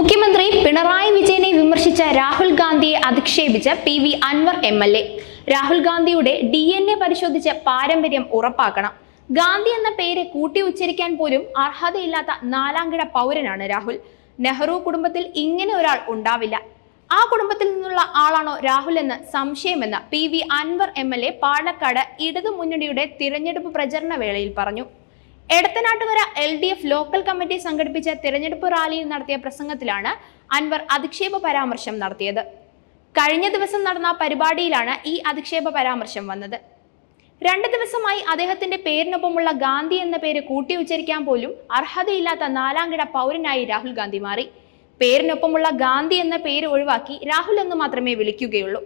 മുഖ്യമന്ത്രി പിണറായി വിജയനെ വിമർശിച്ച രാഹുൽ ഗാന്ധിയെ അധിക്ഷേപിച്ച P V Anvar M L A. Rahul ഗാന്ധിയുടെ ഡി എൻ എ പരിശോധിച്ച് പാരമ്പര്യം ഉറപ്പാക്കണം. ഗാന്ധി എന്ന പേര് കൂട്ടി ഉച്ചരിക്കാൻ പോലും അർഹതയില്ലാത്ത നാലാംകിട പൗരനാണ് രാഹുൽ. നെഹ്റു കുടുംബത്തിൽ ഇങ്ങനെ ഒരാൾ ഉണ്ടാവില്ല. ആ കുടുംബത്തിൽ നിന്നുള്ള ആളാണോ രാഹുൽ എന്ന് സംശയമെന്ന് P V Anvar M L A Palakkad ഇടതു മുന്നണിയുടെ തിരഞ്ഞെടുപ്പ് പ്രചരണ വേളയിൽ പറഞ്ഞു. Edathanattukara L D F local committee സംഘടിപ്പിച്ച തിരഞ്ഞെടുപ്പ് റാലിയിൽ നടത്തിയ പ്രസംഗത്തിലാണ് അൻവർ അധിക്ഷേപ പരാമർശം നടത്തിയത്. കഴിഞ്ഞ ദിവസം നടന്ന പരിപാടിയിലാണ് ഈ അധിക്ഷേപ പരാമർശം വന്നത്. രണ്ട് ദിവസമായി അദ്ദേഹത്തിന്റെ പേരിനൊപ്പമുള്ള ഗാന്ധി എന്ന പേര് കൂട്ടി ഉച്ചരിക്കാൻ പോലും അർഹതയില്ലാത്ത നാലാംകിട പൗരനായി രാഹുൽ ഗാന്ധി മാറി. പേരിനൊപ്പമുള്ള ഗാന്ധി എന്ന പേര് ഒഴിവാക്കി രാഹുൽ എന്ന് മാത്രമേ വിളിക്കുകയുള്ളൂ.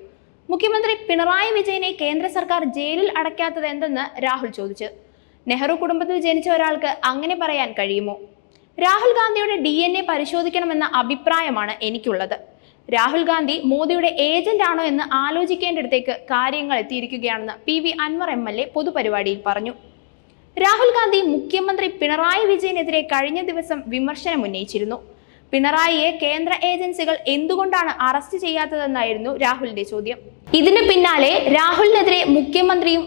മുഖ്യമന്ത്രി പിണറായി വിജയനെ കേന്ദ്ര സർക്കാർ ജയിലിൽ അടയ്ക്കാത്തത് എന്തെന്ന് രാഹുൽ ചോദിച്ചു. നെഹ്റു കുടുംബത്തിൽ ജനിച്ച ഒരാൾക്ക് അങ്ങനെ പറയാൻ കഴിയുമോ? രാഹുൽ ഗാന്ധിയുടെ ഡി എൻ എ പരിശോധിക്കണമെന്ന അഭിപ്രായമാണ് എനിക്കുള്ളത്. രാഹുൽ ഗാന്ധി മോദിയുടെ ഏജന്റ് ആണോ എന്ന് ആലോചിക്കേണ്ടിടത്തേക്ക് കാര്യങ്ങൾ എത്തിയിരിക്കുകയാണെന്ന് P V Anvar M L A പൊതുപരിപാടിയിൽ പറഞ്ഞു. രാഹുൽ ഗാന്ധി മുഖ്യമന്ത്രി പിണറായി വിജയനെതിരെ കഴിഞ്ഞ ദിവസം വിമർശനം ഉന്നയിച്ചിരുന്നു. പിണറായിയെ കേന്ദ്ര ഏജൻസികൾ എന്തുകൊണ്ടാണ് അറസ്റ്റ് ചെയ്യാത്തതെന്നായിരുന്നു രാഹുലിന്റെ ചോദ്യം. ഇതിന് പിന്നാലെ രാഹുലിനെതിരെ മുഖ്യമന്ത്രിയും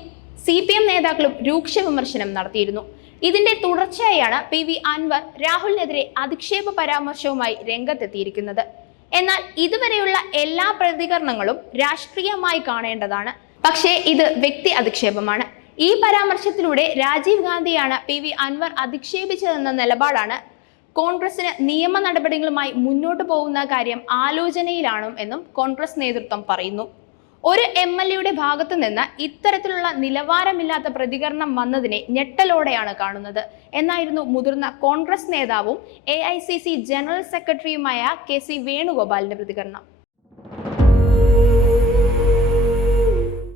സി പി എം നേതാക്കളും രൂക്ഷ വിമർശനം നടത്തിയിരുന്നു. ഇതിന്റെ തുടർച്ചയായാണ് പി വി അൻവർ രാഹുലിനെതിരെ അധിക്ഷേപ പരാമർശവുമായി രംഗത്തെത്തിയിരിക്കുന്നത്. എന്നാൽ ഇതുവരെയുള്ള എല്ലാ പ്രതികരണങ്ങളും രാഷ്ട്രീയമായി കാണേണ്ടതാണ്. പക്ഷേ ഇത് വ്യക്തി അധിക്ഷേപമാണ്. ഈ പരാമർശത്തിലൂടെ രാജീവ് ഗാന്ധിയാണ് പി വി അൻവർ അധിക്ഷേപിച്ചതെന്ന നിലപാടാണ്. കോൺഗ്രസിന് നിയമ നടപടികളുമായി മുന്നോട്ട് പോകുന്ന കാര്യം ആലോചനയിലാണ് എന്നും കോൺഗ്രസ് നേതൃത്വം പറയുന്നു. ഒരു എം എൽ എയുടെ ഭാഗത്തു നിന്ന് ഇത്തരത്തിലുള്ള നിലവാരമില്ലാത്ത പ്രതികരണം വന്നതിനെ ഞെട്ടലോടെയാണ് കാണുന്നത്. എന്നായിരുന്നു മുതിർന്ന കോൺഗ്രസ് നേതാവും എ ജനറൽ സെക്രട്ടറിയുമായ കെ സി വേണുഗോപാലിന്റെ പ്രതികരണം.